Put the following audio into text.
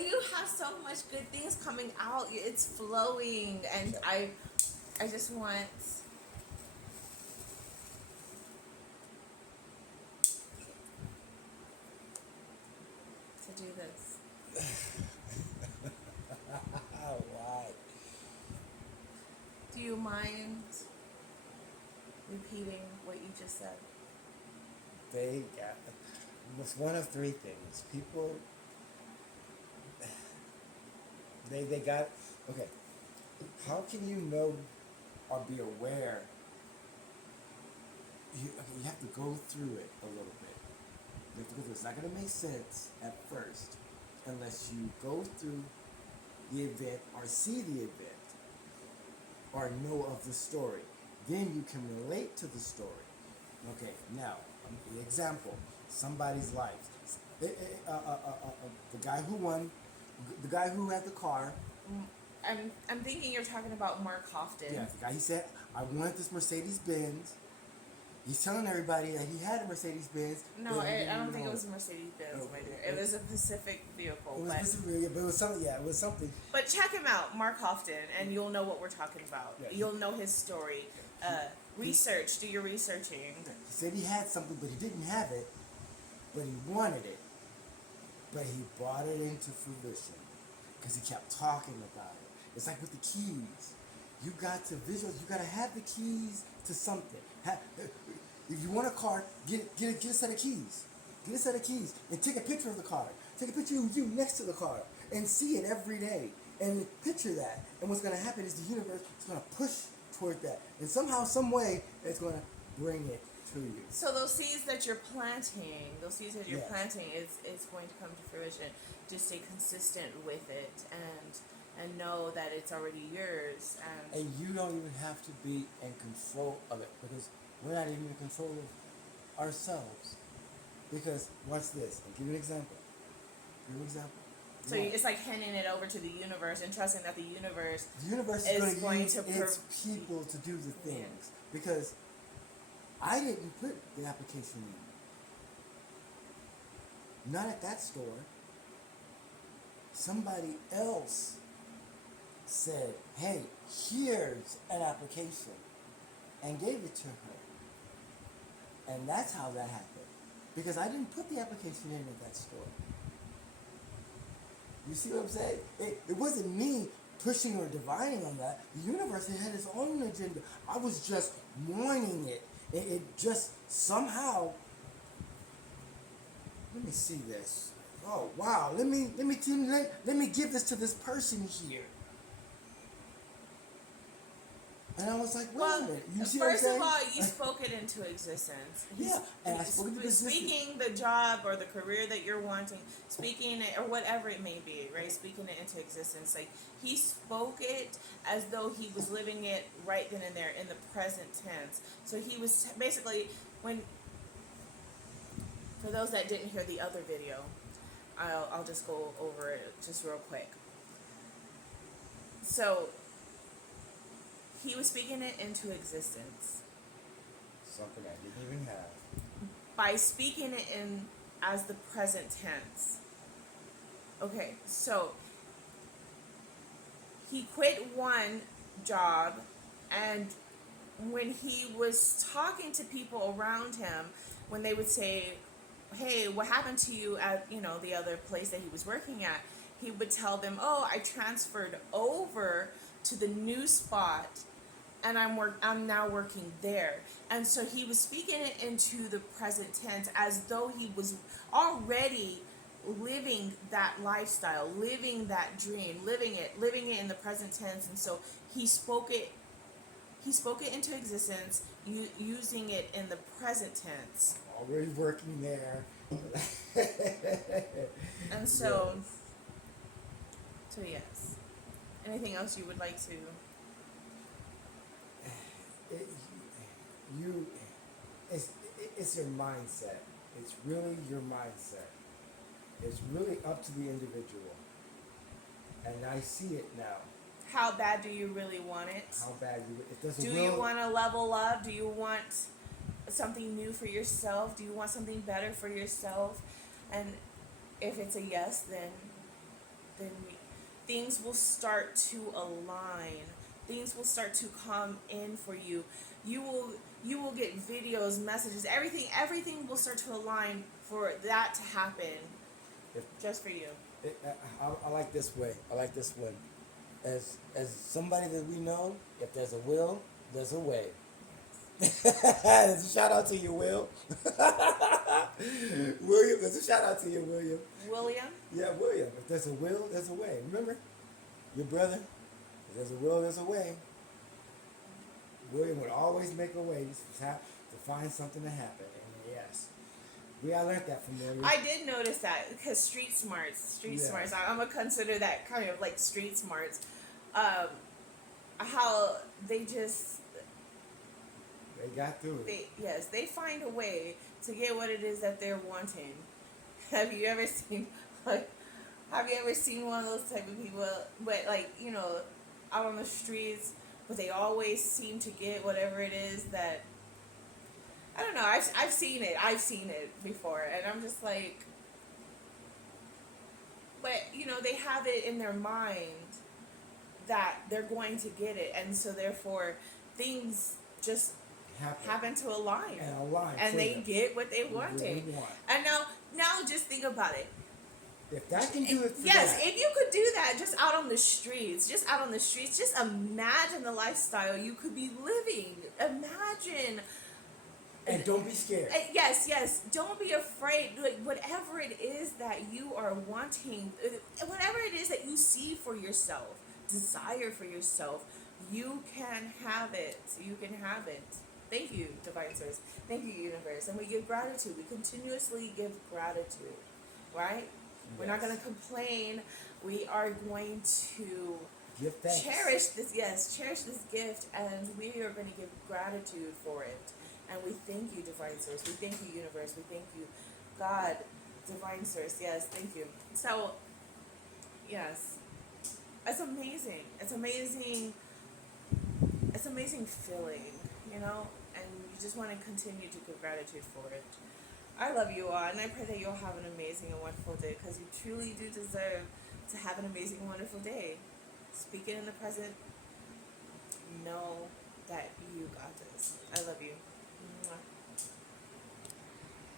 You have so much good things coming out. It's flowing, and I just want to do this. Why? Do you mind repeating what you just said? They got. It's one of three things. People. They got. Okay. How can you know or be aware? You have to go through it a little bit. You have to go through. It's not going to make sense at first unless you go through the event or see the event or know of the story. Then you can relate to the story. Okay, now, the example, somebody's life. The guy who won, the guy who had the car. I'm thinking you're talking about Mark Hofton. Yeah, the guy, he said, I wanted this Mercedes Benz. He's telling everybody that he had a Mercedes Benz. No, I don't think it was a Mercedes Benz. It was a Pacific vehicle. It was Pacific, but it was something. Yeah, it was something. But check him out, Mark Hofton, and you'll know what we're talking about. Yeah, you'll know his story. Research. Do your researching. He said he had something, but he didn't have it. But he wanted it. But he brought it into fruition because he kept talking about it. It's like with the keys. You got to visualize. You got to have the keys to something. If you want a car, get a set of keys. Get a set of keys and take a picture of the car. Take a picture of you next to the car and see it every day and picture that. And what's going to happen is the universe is going to push toward that, and somehow, some way, it's going to bring it to you. So those seeds that you're planting, is going to come to fruition. Just stay consistent with it and know that it's already yours. And you don't even have to be in control of it because we're not even in control of ourselves. Because watch this. I'll give you an example. So it's like handing it over to the universe and trusting that the universe is going to use its people to do the things. Yeah. Because I didn't put the application in. Not at that store. Somebody else said, hey, here's an application, and gave it to her. And that's how that happened. Because I didn't put the application in at that store. You see what I'm saying? It wasn't me pushing or divining on that. The universe had its own agenda. I was just wanting it. It just somehow. Let me see this. Oh wow! Let me give this to this person here. And I was like, wait a minute. You see what I'm saying? First of all, you spoke it into existence. Yeah, and I spoke it into existence. Speaking the job or the career that you're wanting, speaking it, or whatever it may be, right? Speaking it into existence. Like, he spoke it as though he was living it right then and there in the present tense. So he was basically, for those that didn't hear the other video, I'll just go over it just real quick. So, he was speaking it into existence. Something I didn't even have. By speaking it in as the present tense. Okay, so he quit one job, and when he was talking to people around him, when they would say, hey, what happened to you at, the other place that he was working at, he would tell them, oh, I transferred over to the new spot, and I'm now working there. And so he was speaking it into the present tense as though he was already living that lifestyle, living that dream, living it in the present tense. And so he spoke it into existence, using it in the present tense. Already working there. And so, yes. So yes. Anything else you would like to? It's your mindset. It's really your mindset. It's really up to the individual. And I see it now. How bad do you really want it? How bad it doesn't. Do you want to level up? Do you want something new for yourself? Do you want something better for yourself? And if it's a yes, then then things will start to align. Things will start to come in for you. You will get videos, messages, everything will start to align for that to happen If, just for you. I like this way. I like this one. As somebody that we know, if there's a will, there's a way. Shout out to you, Will. William, there's a shout out to you, William. William? Yeah, William. If there's a will, there's a way. Remember, your brother. If there's a will, there's a way. William would always make a way to find something to happen. And yes, I learned that from William. I did notice that because street smarts. Yeah. I'm gonna consider that kind of like street smarts. How they just They got through it. they find a way to get what it is that they're wanting. Have you ever seen one of those type of people? But like out on the streets, but they always seem to get whatever it is that. I don't know. I've seen it. I've seen it before, and I'm just like, but they have it in their mind that they're going to get it, and so therefore things just happen to align, and they get what they wanted. And now just think about it. If that can do it for yes, that. if you could do that just out on the streets, just imagine the lifestyle you could be living. Imagine. And don't be scared. Yes. Don't be afraid. Like whatever it is that you are wanting, whatever it is that you see for yourself, desire for yourself, you can have it. You can have it. Thank you, Divine Source. Thank you, Universe. And we give gratitude. We continuously give gratitude, right? We're not going to complain. We are going to give thanks. Cherish this gift, and we are going to give gratitude for it. And we thank you, Divine Source. We thank you, Universe. We thank you, God, Divine Source. Yes, thank you. So, yes, it's amazing. It's amazing. It's amazing feeling, and you just want to continue to give gratitude for it. I love you all, and I pray that you'll have an amazing and wonderful day, because you truly do deserve to have an amazing and wonderful day. Speaking in the present, know that you got this. I love you.